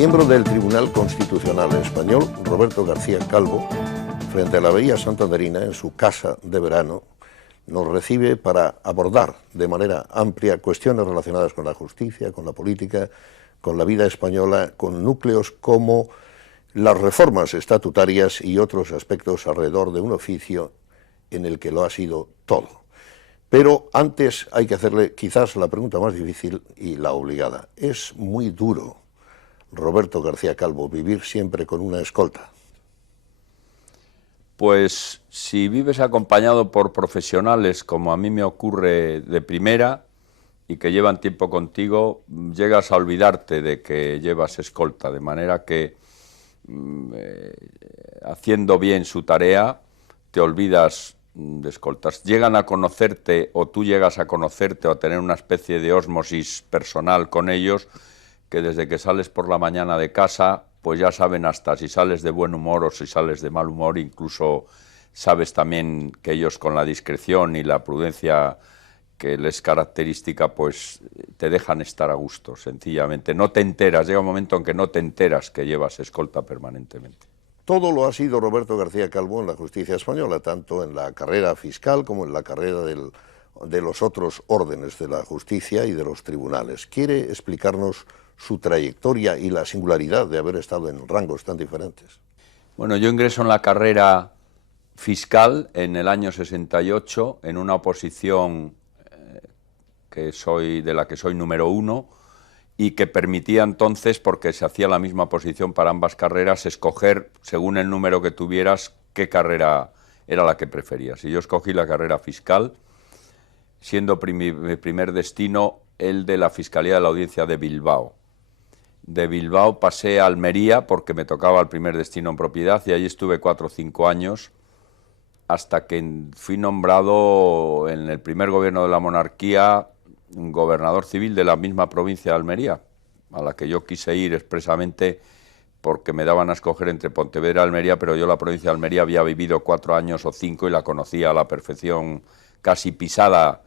Miembro del Tribunal Constitucional Español, Roberto García Calvo, frente a la Bahía Santanderina, en su casa de verano, nos recibe para abordar de manera amplia cuestiones relacionadas con la justicia, con la política, con la vida española, con núcleos como las reformas estatutarias y otros aspectos alrededor de un oficio en el que lo ha sido todo. Pero antes hay que hacerle quizás la pregunta más difícil y la obligada. ¿Es muy duro, Roberto García Calvo, vivir siempre con una escolta? Pues si vives acompañado por profesionales, como a mí me ocurre de primera, y que llevan tiempo contigo, llegas a olvidarte de que llevas escolta, de manera que haciendo bien su tarea, te olvidas de escoltas. Llegan a conocerte, o tú llegas a conocerte, o a tener una especie de ósmosis personal con ellos, que desde que sales por la mañana de casa, pues ya saben hasta si sales de buen humor o si sales de mal humor, incluso sabes también que ellos, con la discreción y la prudencia que les característica, pues te dejan estar a gusto, sencillamente. No te enteras, llega un momento en que no te enteras que llevas escolta permanentemente. Todo lo ha sido Roberto García Calvo en la justicia española, tanto en la carrera fiscal como en la carrera de los otros órdenes de la justicia y de los tribunales. ¿Quiere explicarnos su trayectoria y la singularidad de haber estado en rangos tan diferentes? Bueno, yo ingreso en la carrera fiscal en el año 68, en una oposición de la que soy número 1, y que permitía entonces, porque se hacía la misma oposición para ambas carreras, escoger, según el número que tuvieras, qué carrera era la que preferías. Y yo escogí la carrera fiscal, siendo mi primer destino el de la Fiscalía de la Audiencia de Bilbao. De Bilbao pasé a Almería, porque me tocaba el primer destino en propiedad, y allí estuve 4 o 5 años, hasta que fui nombrado en el primer gobierno de la monarquía gobernador civil de la misma provincia de Almería, a la que yo quise ir expresamente porque me daban a escoger entre Pontevedra y Almería, pero yo la provincia de Almería había vivido 4 años o 5 y la conocía a la perfección, casi pisada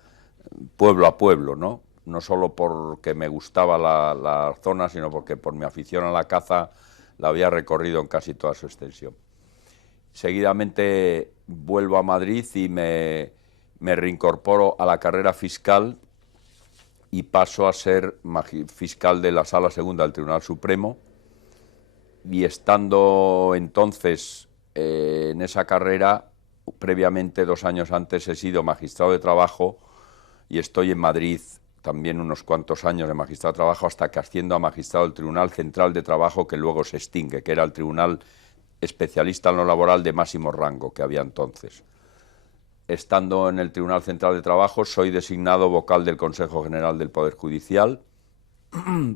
pueblo a pueblo, ¿no? No solo porque me gustaba la zona, sino porque por mi afición a la caza la había recorrido en casi toda su extensión. Seguidamente vuelvo a Madrid y me reincorporo a la carrera fiscal y paso a ser fiscal de la Sala Segunda del Tribunal Supremo, y estando entonces en esa carrera, previamente 2 años antes he sido magistrado de trabajo y estoy en Madrid también unos cuantos años de magistrado de trabajo hasta que asciendo a magistrado del Tribunal Central de Trabajo, que luego se extingue, que era el tribunal especialista en lo laboral de máximo rango que había entonces. Estando en el Tribunal Central de Trabajo, soy designado vocal del Consejo General del Poder Judicial,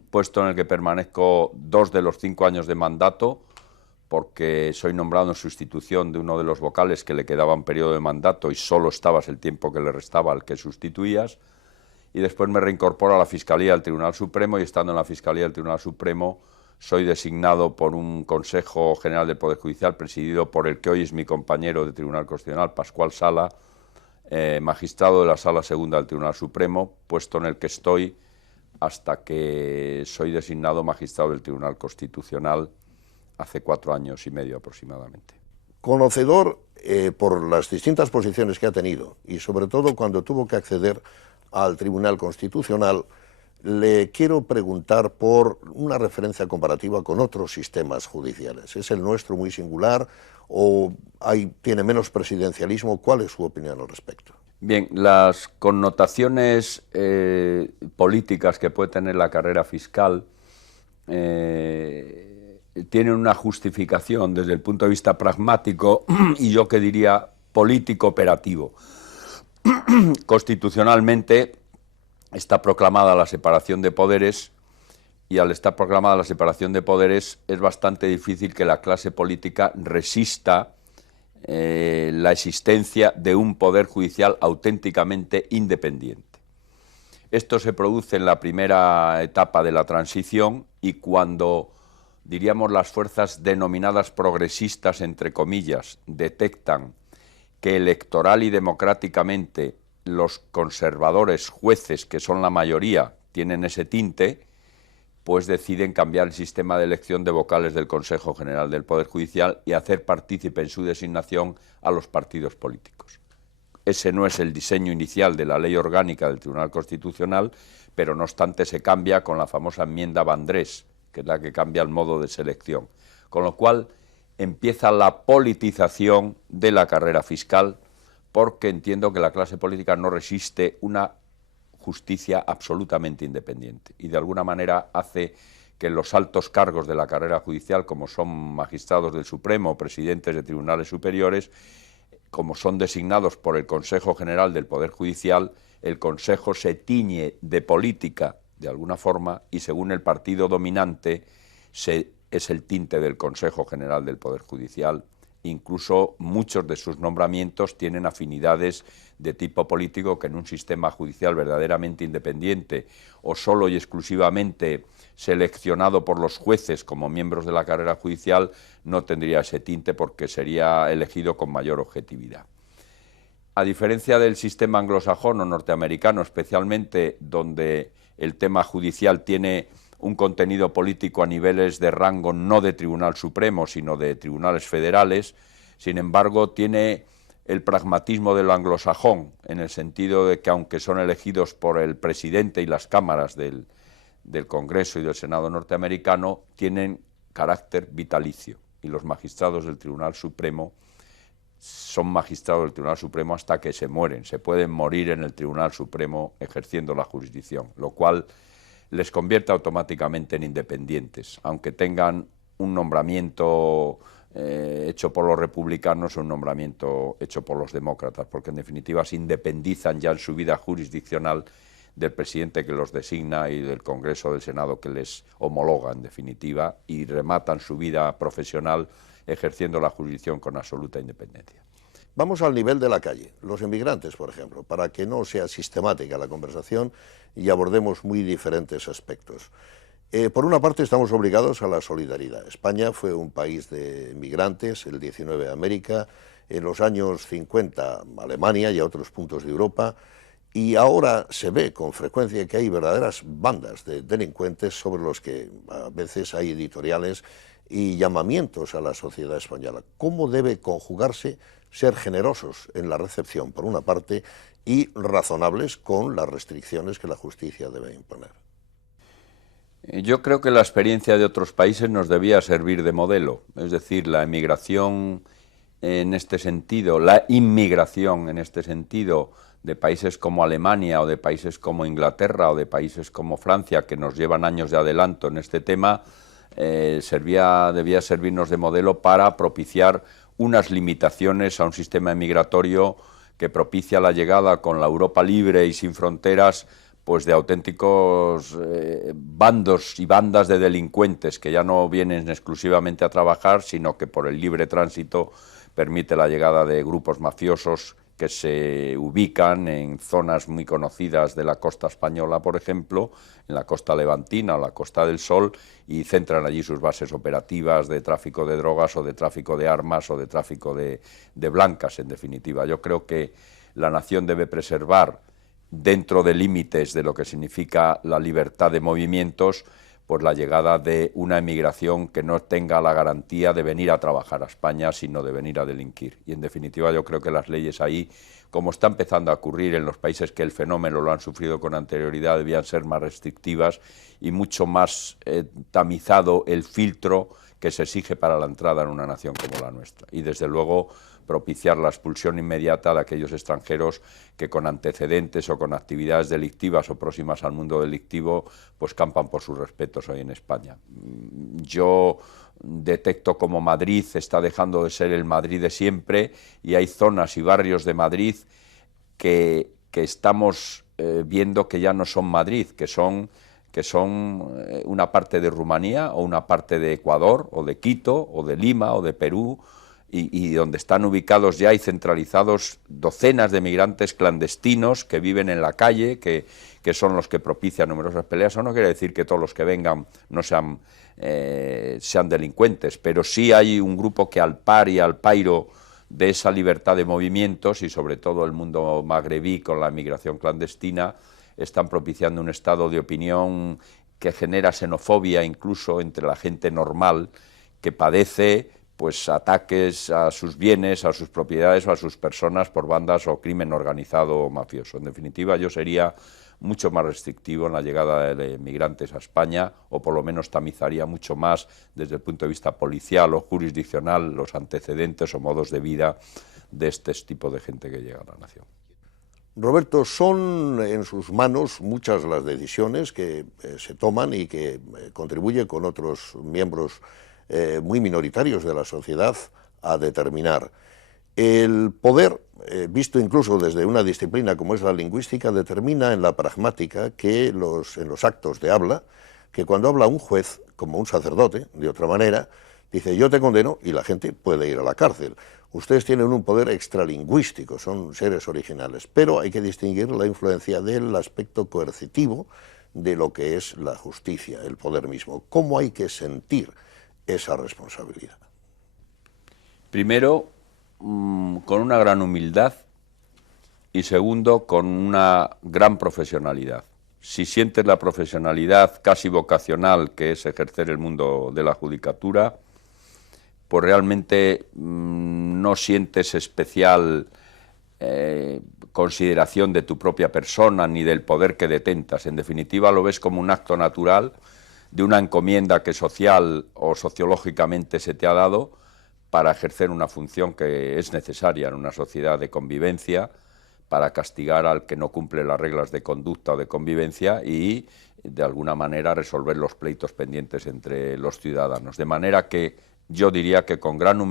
puesto en el que permanezco 2 de los 5 años de mandato, porque soy nombrado en sustitución de uno de los vocales que le quedaba un periodo de mandato y solo estabas el tiempo que le restaba al que sustituías, y después me reincorporo a la Fiscalía del Tribunal Supremo, y estando en la Fiscalía del Tribunal Supremo soy designado por un Consejo General del Poder Judicial presidido por el que hoy es mi compañero de Tribunal Constitucional, Pascual Sala, magistrado de la Sala Segunda del Tribunal Supremo, puesto en el que estoy hasta que soy designado magistrado del Tribunal Constitucional hace 4 años y medio aproximadamente. Conocedor por las distintas posiciones que ha tenido, y sobre todo cuando tuvo que acceder al Tribunal Constitucional, le quiero preguntar por una referencia comparativa con otros sistemas judiciales. ¿Es el nuestro muy singular o tiene menos presidencialismo? ¿Cuál es su opinión al respecto? Bien, las connotaciones políticas que puede tener la carrera fiscal tienen una justificación desde el punto de vista pragmático y yo que diría político-operativo. Constitucionalmente está proclamada la separación de poderes, y al estar proclamada la separación de poderes es bastante difícil que la clase política resista la existencia de un poder judicial auténticamente independiente. Esto se produce en la primera etapa de la transición, y cuando, diríamos, las fuerzas denominadas progresistas, entre comillas, detectan que electoral y democráticamente los conservadores jueces, que son la mayoría, tienen ese tinte, pues deciden cambiar el sistema de elección de vocales del Consejo General del Poder Judicial y hacer partícipe en su designación a los partidos políticos. Ese no es el diseño inicial de la ley orgánica del Tribunal Constitucional, pero no obstante se cambia con la famosa enmienda Vandrés, que es la que cambia el modo de selección. Con lo cual empieza la politización de la carrera fiscal, porque entiendo que la clase política no resiste una justicia absolutamente independiente y de alguna manera hace que los altos cargos de la carrera judicial, como son magistrados del Supremo o presidentes de tribunales superiores, como son designados por el Consejo General del Poder Judicial, el Consejo se tiñe de política de alguna forma y según el partido dominante es el tinte del Consejo General del Poder Judicial. Incluso muchos de sus nombramientos tienen afinidades de tipo político que en un sistema judicial verdaderamente independiente o solo y exclusivamente seleccionado por los jueces como miembros de la carrera judicial no tendría ese tinte porque sería elegido con mayor objetividad. A diferencia del sistema anglosajón o norteamericano, especialmente donde el tema judicial tiene un contenido político a niveles de rango no de Tribunal Supremo, sino de tribunales federales, sin embargo, tiene el pragmatismo de lo anglosajón, en el sentido de que aunque son elegidos por el presidente y las cámaras del Congreso y del Senado norteamericano, tienen carácter vitalicio, y los magistrados del Tribunal Supremo son magistrados del Tribunal Supremo hasta que se mueren, se pueden morir en el Tribunal Supremo ejerciendo la jurisdicción, lo cual les convierte automáticamente en independientes, aunque tengan un nombramiento hecho por los republicanos o un nombramiento hecho por los demócratas, porque en definitiva se independizan ya en su vida jurisdiccional del presidente que los designa y del Congreso o del Senado que les homologa en definitiva y rematan su vida profesional ejerciendo la jurisdicción con absoluta independencia. Vamos al nivel de la calle, los inmigrantes, por ejemplo, para que no sea sistemática la conversación y abordemos muy diferentes aspectos. Por una parte, estamos obligados a la solidaridad. España fue un país de inmigrantes, el 19 América, en los años 50 Alemania y a otros puntos de Europa, y ahora se ve con frecuencia que hay verdaderas bandas de delincuentes sobre los que a veces hay editoriales y llamamientos a la sociedad española. ¿Cómo debe conjugarse ser generosos en la recepción, por una parte, y razonables con las restricciones que la justicia debe imponer? Yo creo que la experiencia de otros países nos debía servir de modelo, es decir, la emigración en este sentido, la inmigración en este sentido de países como Alemania o de países como Inglaterra o de países como Francia, que nos llevan años de adelanto en este tema, debía servirnos de modelo para propiciar unas limitaciones a un sistema migratorio que propicia la llegada con la Europa libre y sin fronteras pues de auténticos bandos y bandas de delincuentes que ya no vienen exclusivamente a trabajar, sino que por el libre tránsito permite la llegada de grupos mafiosos que se ubican en zonas muy conocidas de la costa española, por ejemplo, en la costa levantina o la Costa del Sol, y centran allí sus bases operativas de tráfico de drogas o de tráfico de armas o de tráfico de blancas, en definitiva. Yo creo que la nación debe preservar, dentro de límites de lo que significa la libertad de movimientos, pues la llegada de una emigración que no tenga la garantía de venir a trabajar a España, sino de venir a delinquir. Y en definitiva yo creo que las leyes ahí, como está empezando a ocurrir en los países que el fenómeno lo han sufrido con anterioridad, debían ser más restrictivas y mucho más tamizado el filtro que se exige para la entrada en una nación como la nuestra. Y desde luego propiciar la expulsión inmediata de aquellos extranjeros que con antecedentes o con actividades delictivas o próximas al mundo delictivo pues campan por sus respetos hoy en España. Yo detecto como Madrid está dejando de ser el Madrid de siempre y hay zonas y barrios de Madrid que estamos viendo que ya no son Madrid, que son una parte de Rumanía o una parte de Ecuador o de Quito o de Lima o de Perú, y donde están ubicados ya y centralizados docenas de migrantes clandestinos que viven en la calle, que son los que propician numerosas peleas. Eso no quiere decir que todos los que vengan no sean delincuentes, pero sí hay un grupo que al par y al pairo de esa libertad de movimientos, y sobre todo el mundo magrebí con la migración clandestina, están propiciando un estado de opinión que genera xenofobia incluso entre la gente normal que padece pues ataques a sus bienes, a sus propiedades o a sus personas por bandas o crimen organizado o mafioso. En definitiva, yo sería mucho más restrictivo en la llegada de migrantes a España, o por lo menos tamizaría mucho más desde el punto de vista policial o jurisdiccional los antecedentes o modos de vida de este tipo de gente que llega a la nación. Roberto, son en sus manos muchas las decisiones que se toman y que contribuye con otros miembros muy minoritarios de la sociedad a determinar. El poder, visto incluso desde una disciplina como es la lingüística, determina en la pragmática que en los actos de habla, que cuando habla un juez, como un sacerdote, de otra manera, dice yo te condeno y la gente puede ir a la cárcel. Ustedes tienen un poder extralingüístico, son seres originales, pero hay que distinguir la influencia del aspecto coercitivo de lo que es la justicia, el poder mismo. ¿Cómo hay que sentir esa responsabilidad? Primero, con una gran humildad y segundo, con una gran profesionalidad. Si sientes la profesionalidad casi vocacional que es ejercer el mundo de la judicatura, pues realmente no sientes especial consideración de tu propia persona ni del poder que detentas. En definitiva, lo ves como un acto natural de una encomienda que social o sociológicamente se te ha dado para ejercer una función que es necesaria en una sociedad de convivencia, para castigar al que no cumple las reglas de conducta o de convivencia y, de alguna manera, resolver los pleitos pendientes entre los ciudadanos. De manera que yo diría que con gran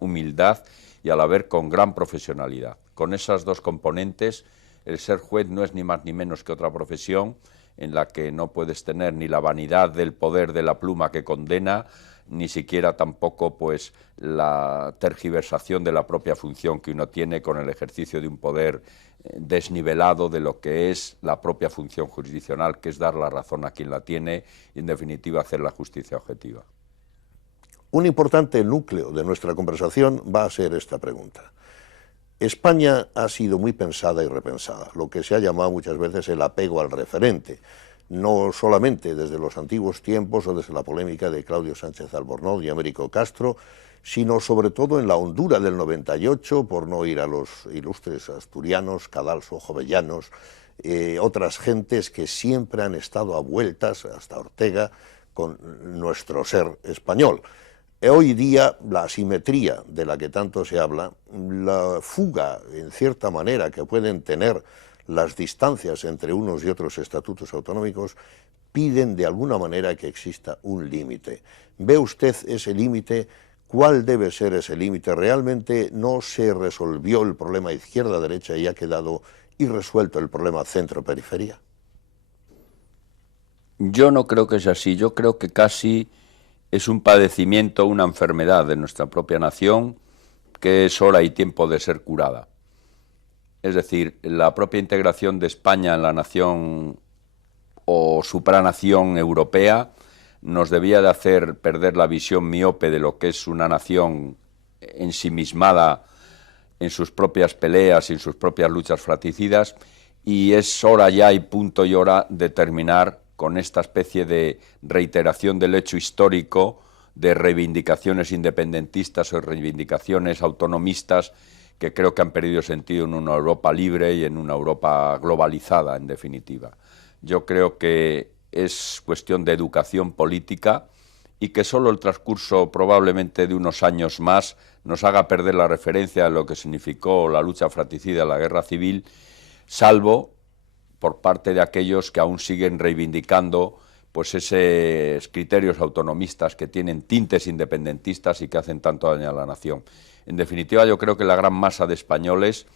humildad y a la vez con gran profesionalidad. Con esas dos componentes, el ser juez no es ni más ni menos que otra profesión en la que no puedes tener ni la vanidad del poder de la pluma que condena, ni siquiera tampoco pues la tergiversación de la propia función que uno tiene con el ejercicio de un poder desnivelado de lo que es la propia función jurisdiccional, que es dar la razón a quien la tiene y en definitiva hacer la justicia objetiva. Un importante núcleo de nuestra conversación va a ser esta pregunta. España ha sido muy pensada y repensada, lo que se ha llamado muchas veces el apego al referente, no solamente desde los antiguos tiempos o desde la polémica de Claudio Sánchez Albornoz y Américo Castro, sino sobre todo en la hondura del 98, por no ir a los ilustres asturianos, Cadalso, Jovellanos, otras gentes que siempre han estado a vueltas, hasta Ortega, con nuestro ser español. Hoy día la asimetría de la que tanto se habla, la fuga en cierta manera que pueden tener las distancias entre unos y otros estatutos autonómicos, piden de alguna manera que exista un límite. ¿Ve usted ese límite? ¿Cuál debe ser ese límite? ¿Realmente no se resolvió el problema izquierda-derecha y ha quedado irresuelto el problema centro-periferia? Yo no creo que sea así, yo creo que casi es un padecimiento, una enfermedad de nuestra propia nación que es hora y tiempo de ser curada. Es decir, la propia integración de España en la nación o supranación europea nos debía de hacer perder la visión miope de lo que es una nación ensimismada en sus propias peleas y en sus propias luchas fratricidas, y es hora ya y punto y hora de terminar con esta especie de reiteración del hecho histórico, de reivindicaciones independentistas o reivindicaciones autonomistas que creo que han perdido sentido en una Europa libre y en una Europa globalizada, en definitiva. Yo creo que es cuestión de educación política y que solo el transcurso probablemente de unos años más nos haga perder la referencia de lo que significó la lucha fratricida, la guerra civil, salvo por parte de aquellos que aún siguen reivindicando pues esos criterios autonomistas que tienen tintes independentistas y que hacen tanto daño a la nación. En definitiva, yo creo que la gran masa de españoles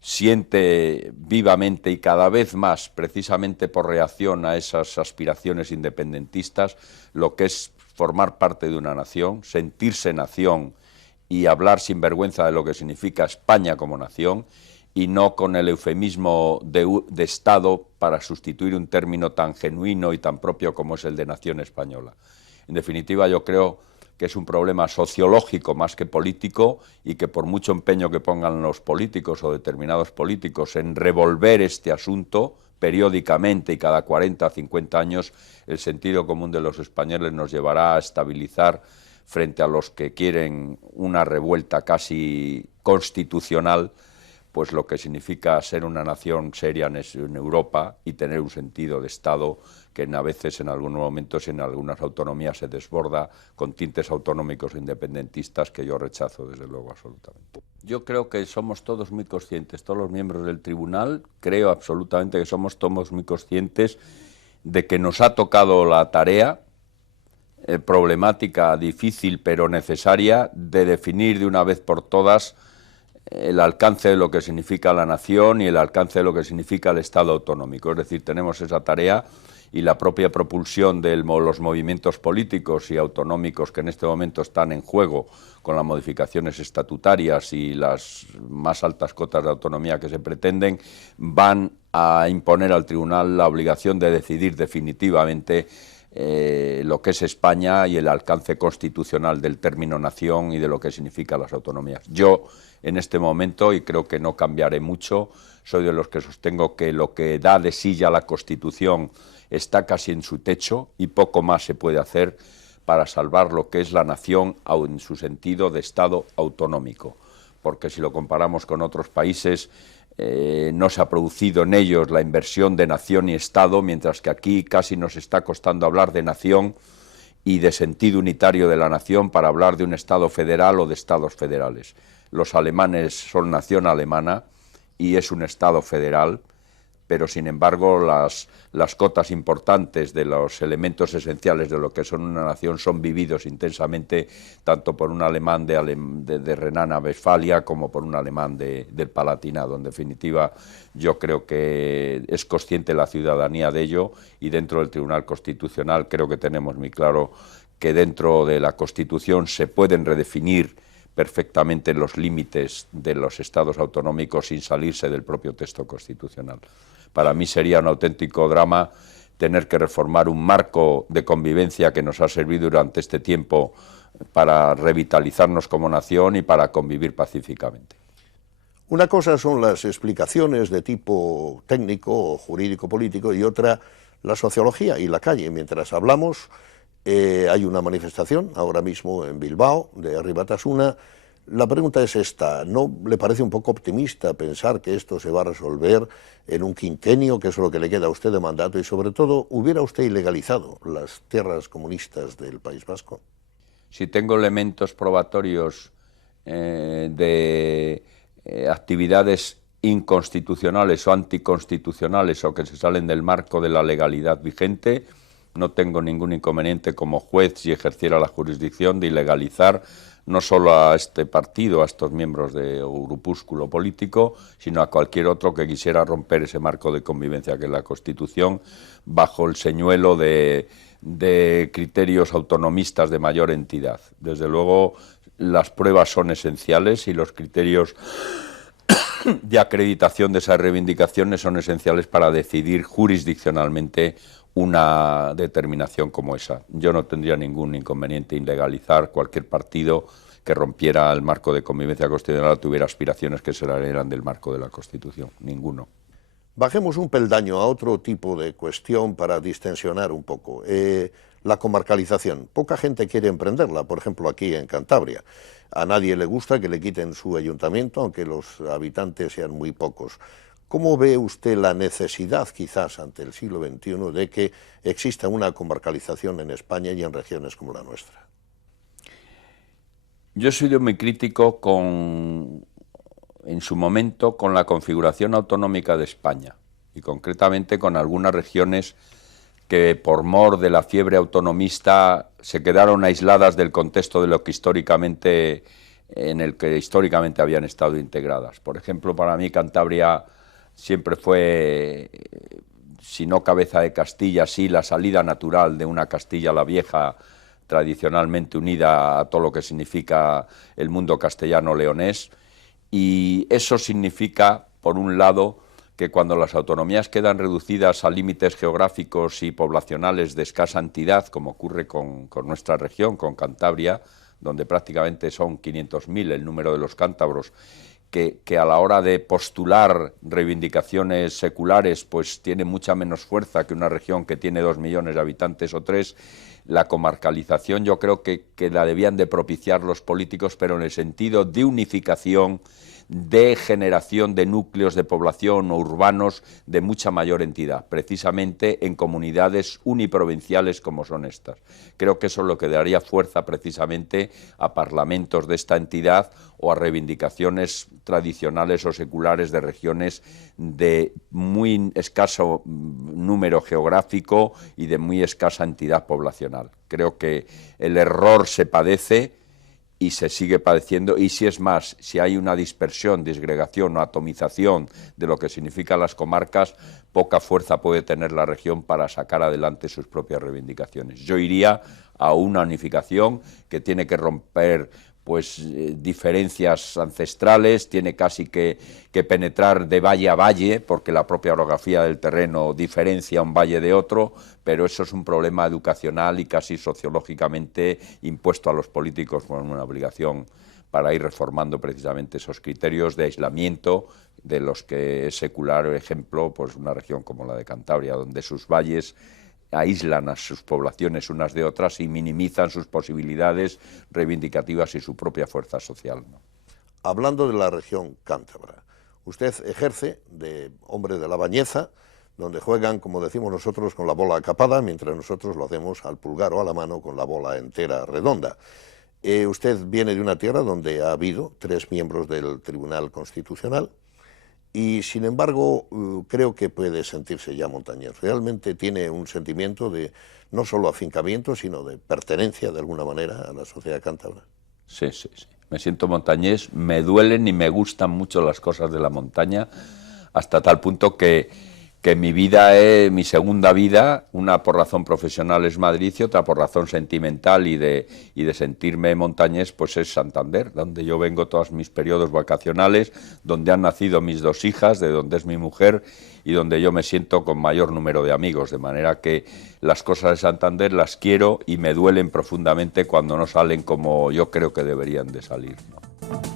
siente vivamente y cada vez más, precisamente por reacción a esas aspiraciones independentistas, lo que es formar parte de una nación, sentirse nación y hablar sin vergüenza de lo que significa España como nación, y no con el eufemismo de Estado para sustituir un término tan genuino y tan propio como es el de nación española. En definitiva, yo creo que es un problema sociológico más que político y que por mucho empeño que pongan los políticos o determinados políticos en revolver este asunto, periódicamente y cada 40 o 50 años, el sentido común de los españoles nos llevará a estabilizar frente a los que quieren una revuelta casi constitucional, pues lo que significa ser una nación seria en Europa y tener un sentido de Estado que a veces, en algunos momentos, en algunas autonomías se desborda con tintes autonómicos e independentistas que yo rechazo, desde luego, absolutamente. Yo creo que somos todos muy conscientes, todos los miembros del tribunal, creo absolutamente que somos todos muy conscientes de que nos ha tocado la tarea problemática, difícil pero necesaria, de definir de una vez por todas el alcance de lo que significa la nación y el alcance de lo que significa el Estado autonómico. Es decir, tenemos esa tarea y la propia propulsión de los movimientos políticos y autonómicos que en este momento están en juego con las modificaciones estatutarias y las más altas cotas de autonomía que se pretenden, van a imponer al tribunal la obligación de decidir definitivamente lo que es España y el alcance constitucional del término nación y de lo que significan las autonomías. Yo, en este momento, y creo que no cambiaré mucho, soy de los que sostengo que lo que da de sí ya la Constitución está casi en su techo y poco más se puede hacer para salvar lo que es la nación en su sentido de Estado autonómico, porque si lo comparamos con otros países, no se ha producido en ellos la inversión de nación y Estado, mientras que aquí casi nos está costando hablar de nación y de sentido unitario de la nación para hablar de un Estado federal o de Estados federales. Los alemanes son nación alemana y es un Estado federal, pero sin embargo las cotas importantes de los elementos esenciales de lo que son una nación son vividos intensamente tanto por un alemán de Renania-Westfalia como por un alemán del Palatinado. En definitiva, yo creo que es consciente la ciudadanía de ello y dentro del Tribunal Constitucional creo que tenemos muy claro que dentro de la Constitución se pueden redefinir perfectamente los límites de los estados autonómicos sin salirse del propio texto constitucional. Para mí sería un auténtico drama tener que reformar un marco de convivencia que nos ha servido durante este tiempo para revitalizarnos como nación y para convivir pacíficamente. Una cosa son las explicaciones de tipo técnico o jurídico-político y otra la sociología y la calle. Mientras hablamos, hay una manifestación ahora mismo en Bilbao de Herri Batasuna. La pregunta es esta: ¿no le parece un poco optimista pensar que esto se va a resolver en un quinquenio, que es lo que le queda a usted de mandato, y sobre todo, ¿hubiera usted ilegalizado las tierras comunistas del País Vasco? Si tengo elementos probatorios de actividades inconstitucionales o anticonstitucionales o que se salen del marco de la legalidad vigente, no tengo ningún inconveniente como juez, si ejerciera la jurisdicción, de ilegalizar no solo a este partido, a estos miembros de un grupúsculo político, sino a cualquier otro que quisiera romper ese marco de convivencia que es la Constitución, bajo el señuelo de criterios autonomistas de mayor entidad. Desde luego, las pruebas son esenciales y los criterios de acreditación de esas reivindicaciones son esenciales para decidir jurisdiccionalmente una determinación como esa. Yo no tendría ningún inconveniente en legalizar cualquier partido que rompiera el marco de convivencia constitucional o tuviera aspiraciones que se salieran del marco de la Constitución. Ninguno. Bajemos un peldaño a otro tipo de cuestión para distensionar un poco. La comarcalización. Poca gente quiere emprenderla, por ejemplo aquí en Cantabria. A nadie le gusta que le quiten su ayuntamiento, aunque los habitantes sean muy pocos. ¿Cómo ve usted la necesidad, quizás ante el siglo XXI, de que exista una comarcalización en España y en regiones como la nuestra? Yo he sido muy crítico en su momento con la configuración autonómica de España y concretamente con algunas regiones que por mor de la fiebre autonomista se quedaron aisladas del contexto de lo que en el que históricamente habían estado integradas. Por ejemplo, para mí Cantabria siempre fue, si no cabeza de Castilla, sí la salida natural de una Castilla la Vieja tradicionalmente unida a todo lo que significa el mundo castellano-leonés, y eso significa, por un lado, que cuando las autonomías quedan reducidas a límites geográficos y poblacionales de escasa entidad, como ocurre con nuestra región, con Cantabria, donde prácticamente son 500.000 el número de los cántabros, que a la hora de postular reivindicaciones seculares pues tiene mucha menos fuerza que una región que tiene 2 millones de habitantes o 3. La comarcalización yo creo que la debían de propiciar los políticos, pero en el sentido de unificación, de generación de núcleos de población o urbanos de mucha mayor entidad, precisamente en comunidades uniprovinciales como son estas. Creo que eso es lo que daría fuerza precisamente a parlamentos de esta entidad o a reivindicaciones tradicionales o seculares de regiones de muy escaso número geográfico y de muy escasa entidad poblacional. Creo que el error se padece y se sigue padeciendo, y si es más, si hay una dispersión, disgregación o atomización de lo que significan las comarcas, poca fuerza puede tener la región para sacar adelante sus propias reivindicaciones. Yo iría a una unificación que tiene que romper diferencias ancestrales, tiene casi que penetrar de valle a valle, porque la propia orografía del terreno diferencia un valle de otro, pero eso es un problema educacional y casi sociológicamente impuesto a los políticos con una obligación para ir reformando precisamente esos criterios de aislamiento de los que es secular, ejemplo, pues una región como la de Cantabria, donde sus valles aíslan a sus poblaciones unas de otras y minimizan sus posibilidades reivindicativas y su propia fuerza social, ¿no? Hablando de la región cántabra, usted ejerce de hombre de la Bañeza, donde juegan, como decimos nosotros, con la bola acapada, mientras nosotros lo hacemos al pulgar o a la mano con la bola entera redonda. Usted viene de una tierra donde ha habido 3 miembros del Tribunal Constitucional, y sin embargo creo que puede sentirse ya montañés. Realmente tiene un sentimiento de no solo afincamiento, sino de pertenencia de alguna manera a la sociedad cántabra. Sí, sí, sí. Me siento montañés, me duelen y me gustan mucho las cosas de la montaña, hasta tal punto que mi vida, mi segunda vida, una por razón profesional es Madrid y otra por razón sentimental y de sentirme montañés, pues es Santander, donde yo vengo todos mis periodos vacacionales, donde han nacido mis 2 hijas, de donde es mi mujer y donde yo me siento con mayor número de amigos, de manera que las cosas de Santander las quiero y me duelen profundamente cuando no salen como yo creo que deberían de salir, ¿no?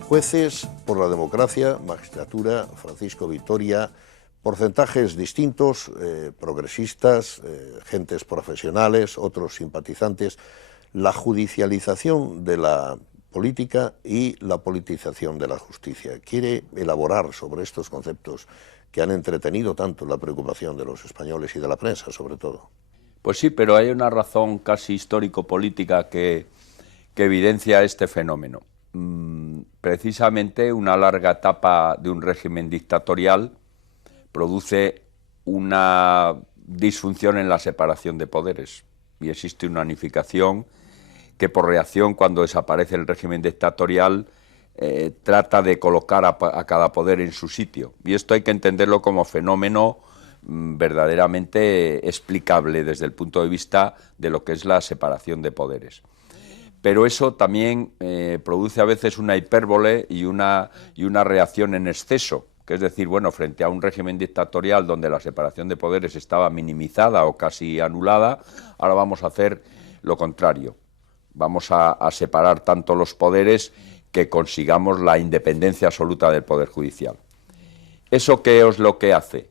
Jueces por la democracia, magistratura, Francisco Vitoria, porcentajes distintos, progresistas, gentes profesionales, otros simpatizantes, la judicialización de la política y la politización de la justicia. ¿Quiere elaborar sobre estos conceptos que han entretenido tanto la preocupación de los españoles y de la prensa, sobre todo? Pues sí, pero hay una razón casi histórico-política que evidencia este fenómeno. Precisamente una larga etapa de un régimen dictatorial produce una disfunción en la separación de poderes y existe una unificación que por reacción, cuando desaparece el régimen dictatorial, trata de colocar a cada poder en su sitio, y esto hay que entenderlo como fenómeno verdaderamente explicable desde el punto de vista de lo que es la separación de poderes. Pero eso también produce a veces una hipérbole y una reacción en exceso, que es decir, bueno, frente a un régimen dictatorial donde la separación de poderes estaba minimizada o casi anulada, ahora vamos a hacer lo contrario. Vamos a separar tanto los poderes que consigamos la independencia absoluta del Poder Judicial. ¿Eso qué es lo que hace?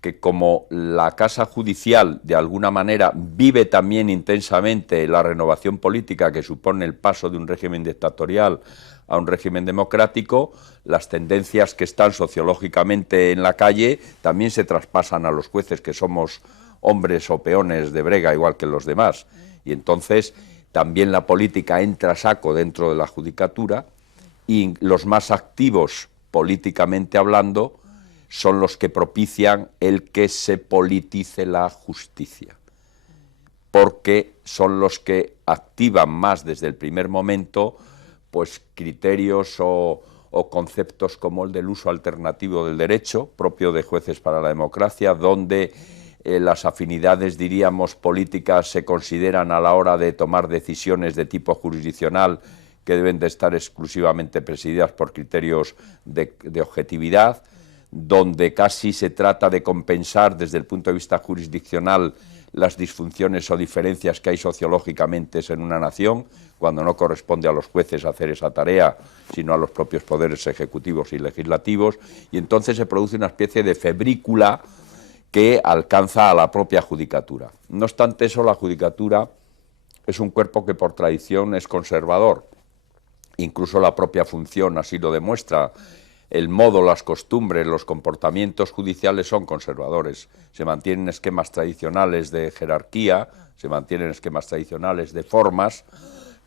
Que como la Casa Judicial de alguna manera vive también intensamente la renovación política que supone el paso de un régimen dictatorial a un régimen democrático, las tendencias que están sociológicamente en la calle también se traspasan a los jueces, que somos hombres o peones de brega igual que los demás, y entonces también la política entra a saco dentro de la judicatura, y los más activos políticamente hablando son los que propician el que se politice la justicia, porque son los que activan más desde el primer momento pues criterios o conceptos como el del uso alternativo del derecho, propio de Jueces para la Democracia, donde las afinidades, diríamos, políticas se consideran a la hora de tomar decisiones de tipo jurisdiccional que deben de estar exclusivamente presididas por criterios de objetividad, donde casi se trata de compensar desde el punto de vista jurisdiccional las disfunciones o diferencias que hay sociológicamente en una nación, cuando no corresponde a los jueces hacer esa tarea, sino a los propios poderes ejecutivos y legislativos, y entonces se produce una especie de febrícula que alcanza a la propia judicatura. No obstante eso, la judicatura es un cuerpo que por tradición es conservador, incluso la propia función así lo demuestra. El modo, las costumbres, los comportamientos judiciales son conservadores. Se mantienen esquemas tradicionales de jerarquía, se mantienen esquemas tradicionales de formas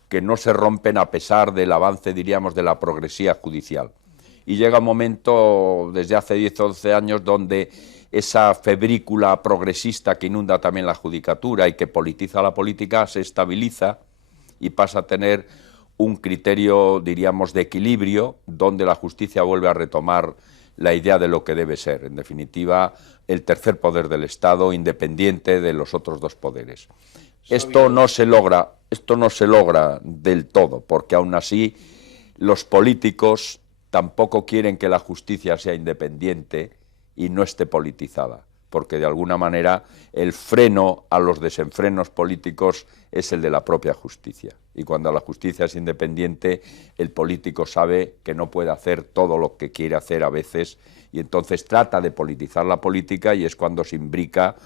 que no se rompen a pesar del avance, diríamos, de la progresía judicial. Y llega un momento, desde hace 10 o 11 años, donde esa febrícula progresista que inunda también la judicatura y que politiza la política se estabiliza y pasa a tener un criterio, diríamos, de equilibrio, donde la justicia vuelve a retomar la idea de lo que debe ser, en definitiva, el tercer poder del Estado, independiente de los otros dos poderes. Esto no se logra del todo, porque aún así los políticos tampoco quieren que la justicia sea independiente y no esté politizada, porque de alguna manera el freno a los desenfrenos políticos es el de la propia justicia. Y cuando la justicia es independiente, el político sabe que no puede hacer todo lo que quiere hacer a veces, y entonces trata de politizar la política, y es cuando se imbrica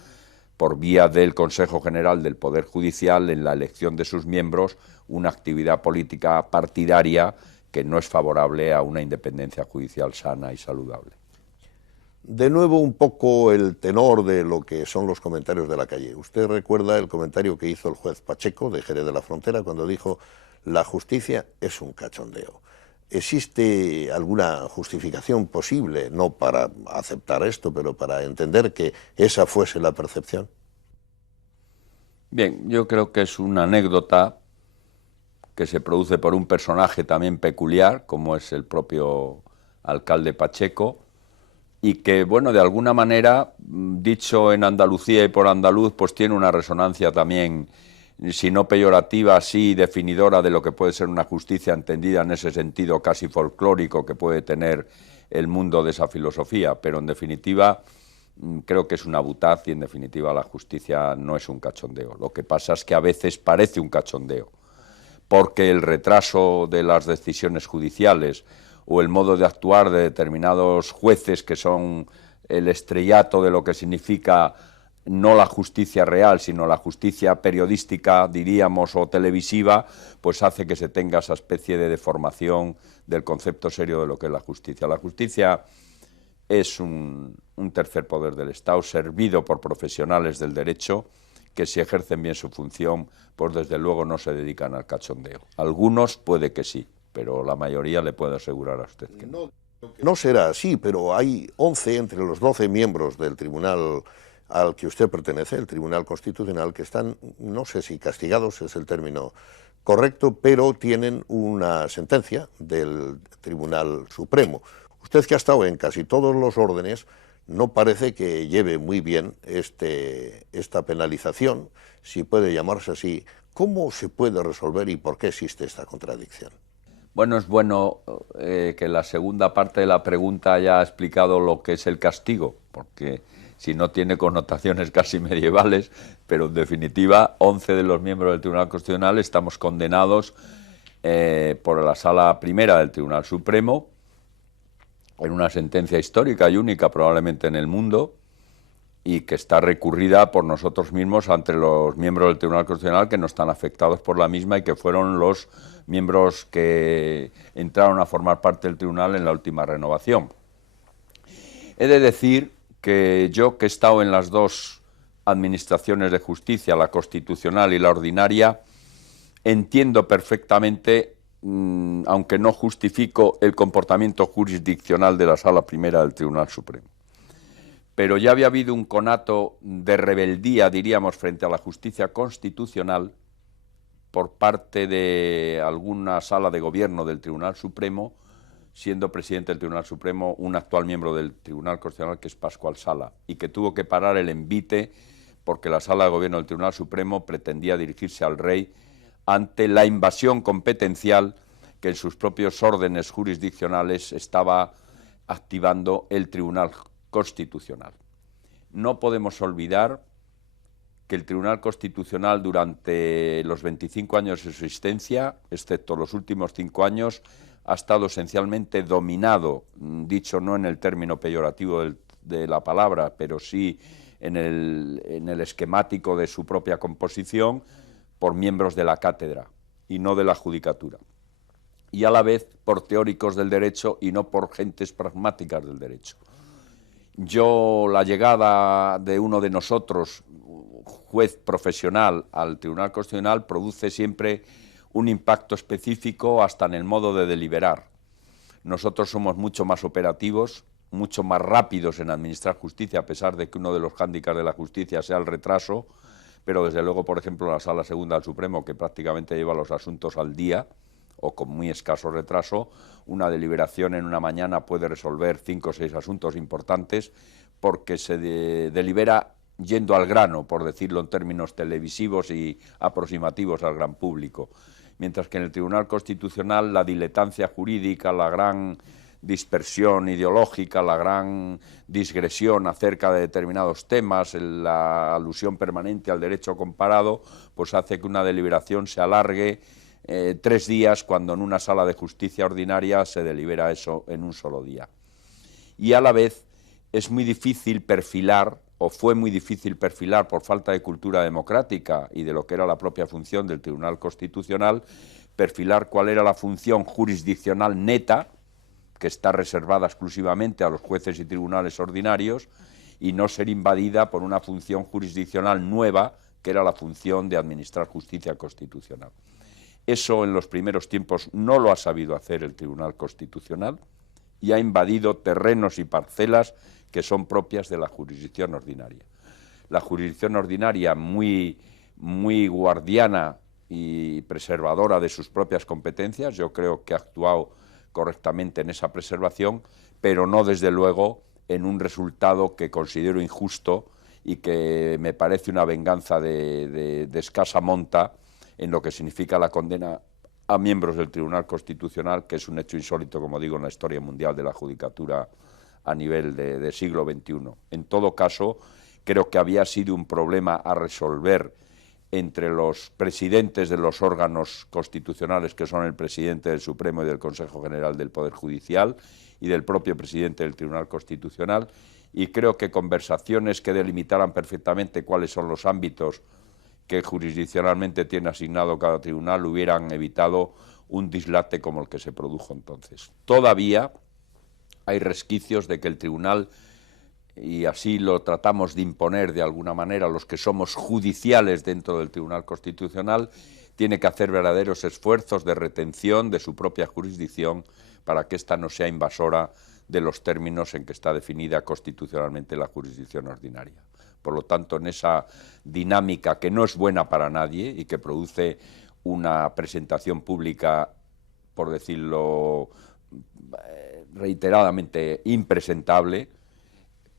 por vía del Consejo General del Poder Judicial en la elección de sus miembros una actividad política partidaria que no es favorable a una independencia judicial sana y saludable. De nuevo un poco el tenor de lo que son los comentarios de la calle. Usted recuerda el comentario que hizo el juez Pacheco de Jerez de la Frontera cuando dijo: la justicia es un cachondeo. ¿Existe alguna justificación posible, no para aceptar esto, pero para entender que esa fuese la percepción? Bien, yo creo que es una anécdota que se produce por un personaje también peculiar, como es el propio alcalde Pacheco, y que, bueno, de alguna manera, dicho en Andalucía y por andaluz, pues tiene una resonancia también, si no peyorativa, sí definidora de lo que puede ser una justicia entendida en ese sentido casi folclórico que puede tener el mundo de esa filosofía, pero en definitiva creo que es una butaz y en definitiva la justicia no es un cachondeo. Lo que pasa es que a veces parece un cachondeo, porque el retraso de las decisiones judiciales o el modo de actuar de determinados jueces que son el estrellato de lo que significa no la justicia real, sino la justicia periodística, diríamos, o televisiva, pues hace que se tenga esa especie de deformación del concepto serio de lo que es la justicia. La justicia es un tercer poder del Estado, servido por profesionales del derecho, que si ejercen bien su función, pues desde luego no se dedican al cachondeo. Algunos puede que sí, pero la mayoría le puedo asegurar a usted que no. No será así, pero hay 11 entre los 12 miembros del tribunal al que usted pertenece, el Tribunal Constitucional, que están, no sé si castigados es el término correcto, pero tienen una sentencia del Tribunal Supremo. Usted, que ha estado en casi todos los órdenes, no parece que lleve muy bien esta penalización, si puede llamarse así. ¿Cómo se puede resolver y por qué existe esta contradicción? Bueno, es bueno que la segunda parte de la pregunta haya explicado lo que es el castigo, porque si no tiene connotaciones casi medievales, pero en definitiva 11 de los miembros del Tribunal Constitucional estamos condenados por la Sala Primera del Tribunal Supremo, en una sentencia histórica y única probablemente en el mundo, y que está recurrida por nosotros mismos ante los miembros del Tribunal Constitucional que no están afectados por la misma y que fueron los miembros que entraron a formar parte del tribunal en la última renovación. He de decir que yo, que he estado en las dos administraciones de justicia, la constitucional y la ordinaria, entiendo perfectamente, aunque no justifico el comportamiento jurisdiccional de la Sala Primera del Tribunal Supremo. Pero ya había habido un conato de rebeldía, diríamos, frente a la justicia constitucional por parte de alguna sala de gobierno del Tribunal Supremo, siendo presidente del Tribunal Supremo un actual miembro del Tribunal Constitucional, que es Pascual Sala, y que tuvo que parar el envite porque la sala de gobierno del Tribunal Supremo pretendía dirigirse al rey ante la invasión competencial que en sus propios órdenes jurisdiccionales estaba activando el Tribunal Constitucional. No podemos olvidar que el Tribunal Constitucional durante los 25 años de su existencia, excepto los últimos 5 años, ha estado esencialmente dominado, dicho no en el término peyorativo de la palabra, pero sí en el esquemático de su propia composición, por miembros de la cátedra y no de la judicatura, y a la vez por teóricos del derecho y no por gentes pragmáticas del derecho. La llegada de uno de nosotros, juez profesional, al Tribunal Constitucional produce siempre un impacto específico hasta en el modo de deliberar. Nosotros somos mucho más operativos, mucho más rápidos en administrar justicia, a pesar de que uno de los hándicaps de la justicia sea el retraso, pero desde luego, por ejemplo, la Sala Segunda del Supremo, que prácticamente lleva los asuntos al día, o con muy escaso retraso, una deliberación en una mañana puede resolver 5 o 6 asuntos importantes, porque se delibera yendo al grano, por decirlo en términos televisivos y aproximativos al gran público. Mientras que en el Tribunal Constitucional la diletancia jurídica, la gran dispersión ideológica, la gran digresión acerca de determinados temas, la alusión permanente al derecho comparado, pues hace que una deliberación se alargue 3 días, cuando en una sala de justicia ordinaria se delibera eso en un solo día. Y a la vez es muy difícil perfilar, o fue muy difícil perfilar por falta de cultura democrática y de lo que era la propia función del Tribunal Constitucional, perfilar cuál era la función jurisdiccional neta, que está reservada exclusivamente a los jueces y tribunales ordinarios, y no ser invadida por una función jurisdiccional nueva, que era la función de administrar justicia constitucional. Eso en los primeros tiempos no lo ha sabido hacer el Tribunal Constitucional y ha invadido terrenos y parcelas que son propias de la jurisdicción ordinaria. La jurisdicción ordinaria, muy guardiana y preservadora de sus propias competencias, yo creo que ha actuado correctamente en esa preservación, pero no desde luego en un resultado que considero injusto y que me parece una venganza de escasa monta en lo que significa la condena a miembros del Tribunal Constitucional, que es un hecho insólito, como digo, en la historia mundial de la judicatura a nivel de siglo XXI. En todo caso, creo que había sido un problema a resolver entre los presidentes de los órganos constitucionales, que son el presidente del Supremo y del Consejo General del Poder Judicial, y del propio presidente del Tribunal Constitucional, y creo que conversaciones que delimitaran perfectamente cuáles son los ámbitos que jurisdiccionalmente tiene asignado cada tribunal hubieran evitado un dislate como el que se produjo entonces. Todavía hay resquicios de que el tribunal, y así lo tratamos de imponer de alguna manera los que somos judiciales dentro del Tribunal Constitucional, tiene que hacer verdaderos esfuerzos de retención de su propia jurisdicción para que ésta no sea invasora de los términos en que está definida constitucionalmente la jurisdicción ordinaria. Por lo tanto, en esa dinámica que no es buena para nadie y que produce una presentación pública, por decirlo reiteradamente, impresentable,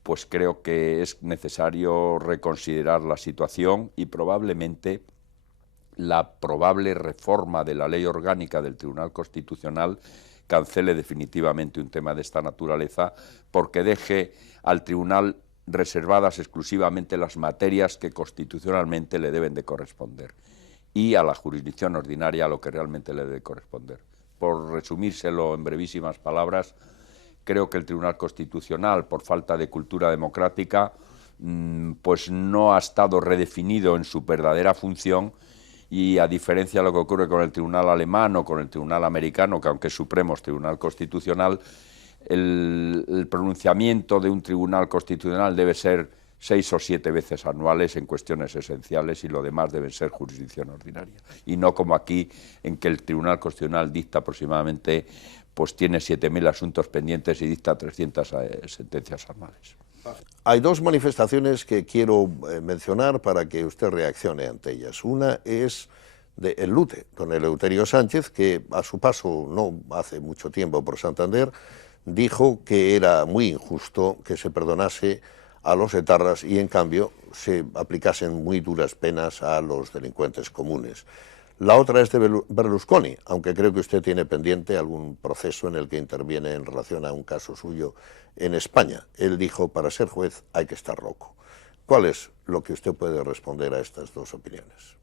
pues creo que es necesario reconsiderar la situación y probablemente la probable reforma de la ley orgánica del Tribunal Constitucional cancele definitivamente un tema de esta naturaleza, porque deje al tribunal reservadas exclusivamente las materias que constitucionalmente le deben de corresponder y a la jurisdicción ordinaria lo que realmente le debe corresponder. Por resumírselo en brevísimas palabras, creo que el Tribunal Constitucional, por falta de cultura democrática, pues no ha estado redefinido en su verdadera función, y a diferencia de lo que ocurre con el Tribunal alemán o con el Tribunal americano, que aunque es supremo es Tribunal Constitucional, el pronunciamiento de un Tribunal Constitucional debe ser 6 o 7 veces anuales en cuestiones esenciales, y lo demás debe ser jurisdicción ordinaria. Y no como aquí, en que el Tribunal Constitucional dicta aproximadamente, pues tiene 7.000 asuntos pendientes y dicta 300 sentencias anuales. Hay 2 manifestaciones que quiero mencionar para que usted reaccione ante ellas. Una es de El Lute, don Eleuterio Sánchez, que a su paso no hace mucho tiempo por Santander, dijo que era muy injusto que se perdonase a los etarras y en cambio se aplicasen muy duras penas a los delincuentes comunes. La otra es de Berlusconi, aunque creo que usted tiene pendiente algún proceso en el que interviene en relación a un caso suyo en España. Él dijo, para ser juez hay que estar loco. ¿Cuál es lo que usted puede responder a estas dos opiniones?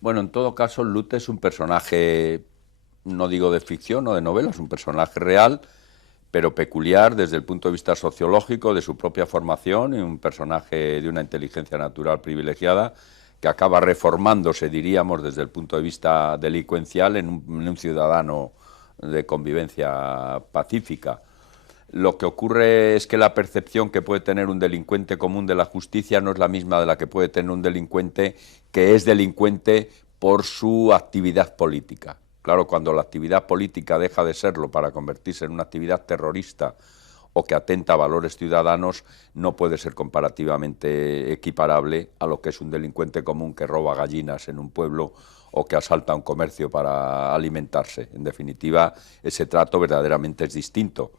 Bueno, en todo caso, Lute es un personaje, no digo de ficción o de novela, es un personaje real, pero peculiar desde el punto de vista sociológico, de su propia formación, y un personaje de una inteligencia natural privilegiada que acaba reformándose, diríamos, desde el punto de vista delincuencial en un ciudadano de convivencia pacífica. Lo que ocurre es que la percepción que puede tener un delincuente común de la justicia no es la misma de la que puede tener un delincuente que es delincuente por su actividad política. Claro, cuando la actividad política deja de serlo para convertirse en una actividad terrorista o que atenta a valores ciudadanos, no puede ser comparativamente equiparable a lo que es un delincuente común que roba gallinas en un pueblo o que asalta un comercio para alimentarse. En definitiva, ese trato verdaderamente es distinto,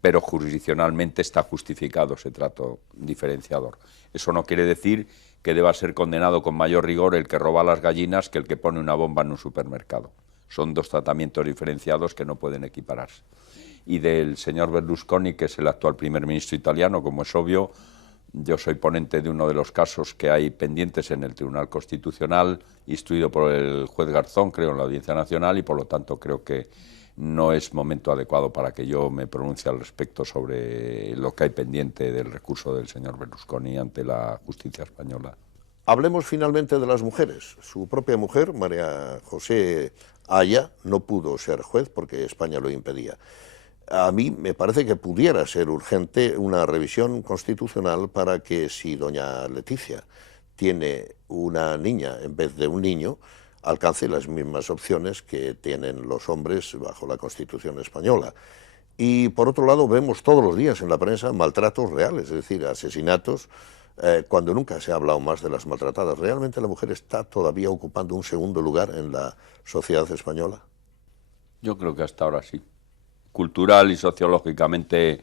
pero jurisdiccionalmente está justificado ese trato diferenciador. Eso no quiere decir que deba ser condenado con mayor rigor el que roba las gallinas que el que pone una bomba en un supermercado. Son dos tratamientos diferenciados que no pueden equipararse. Y del señor Berlusconi, que es el actual primer ministro italiano, como es obvio, yo soy ponente de uno de los casos que hay pendientes en el Tribunal Constitucional, instruido por el juez Garzón, creo, en la Audiencia Nacional, y por lo tanto creo que no es momento adecuado para que yo me pronuncie al respecto sobre lo que hay pendiente del recurso del señor Berlusconi ante la justicia española. Hablemos finalmente de las mujeres. Su propia mujer, María José Aya, no pudo ser juez porque España lo impedía. A mí me parece que pudiera ser urgente una revisión constitucional para que si doña Leticia tiene una niña en vez de un niño, alcance las mismas opciones que tienen los hombres bajo la Constitución española. Y por otro lado vemos todos los días en la prensa maltratos reales, es decir, asesinatos, cuando nunca se ha hablado más de las maltratadas. ¿Realmente la mujer está todavía ocupando un segundo lugar en la sociedad española? Yo creo que hasta ahora sí. Cultural y sociológicamente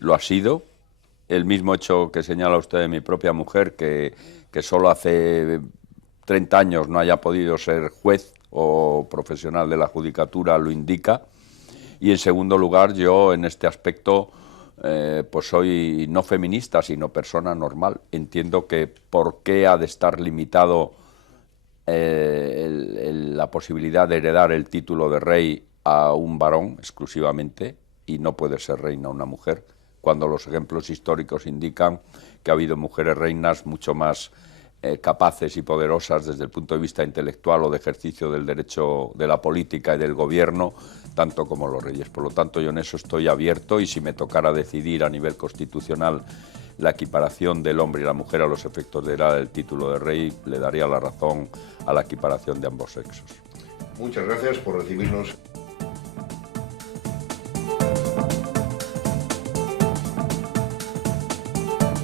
lo ha sido. El mismo hecho que señala usted de mi propia mujer, que solo hace 30 años no haya podido ser juez o profesional de la judicatura, lo indica. Y en segundo lugar, yo en este aspecto pues soy no feminista, sino persona normal. Entiendo que por qué ha de estar limitado la posibilidad de heredar el título de rey a un varón exclusivamente, y no puede ser reina una mujer, cuando los ejemplos históricos indican que ha habido mujeres reinas mucho más capaces y poderosas desde el punto de vista intelectual o de ejercicio del derecho de la política y del gobierno, tanto como los reyes. Por lo tanto, yo en eso estoy abierto, y si me tocara decidir a nivel constitucional la equiparación del hombre y la mujer a los efectos de heredar el título de rey, le daría la razón a la equiparación de ambos sexos. Muchas gracias por recibirnos.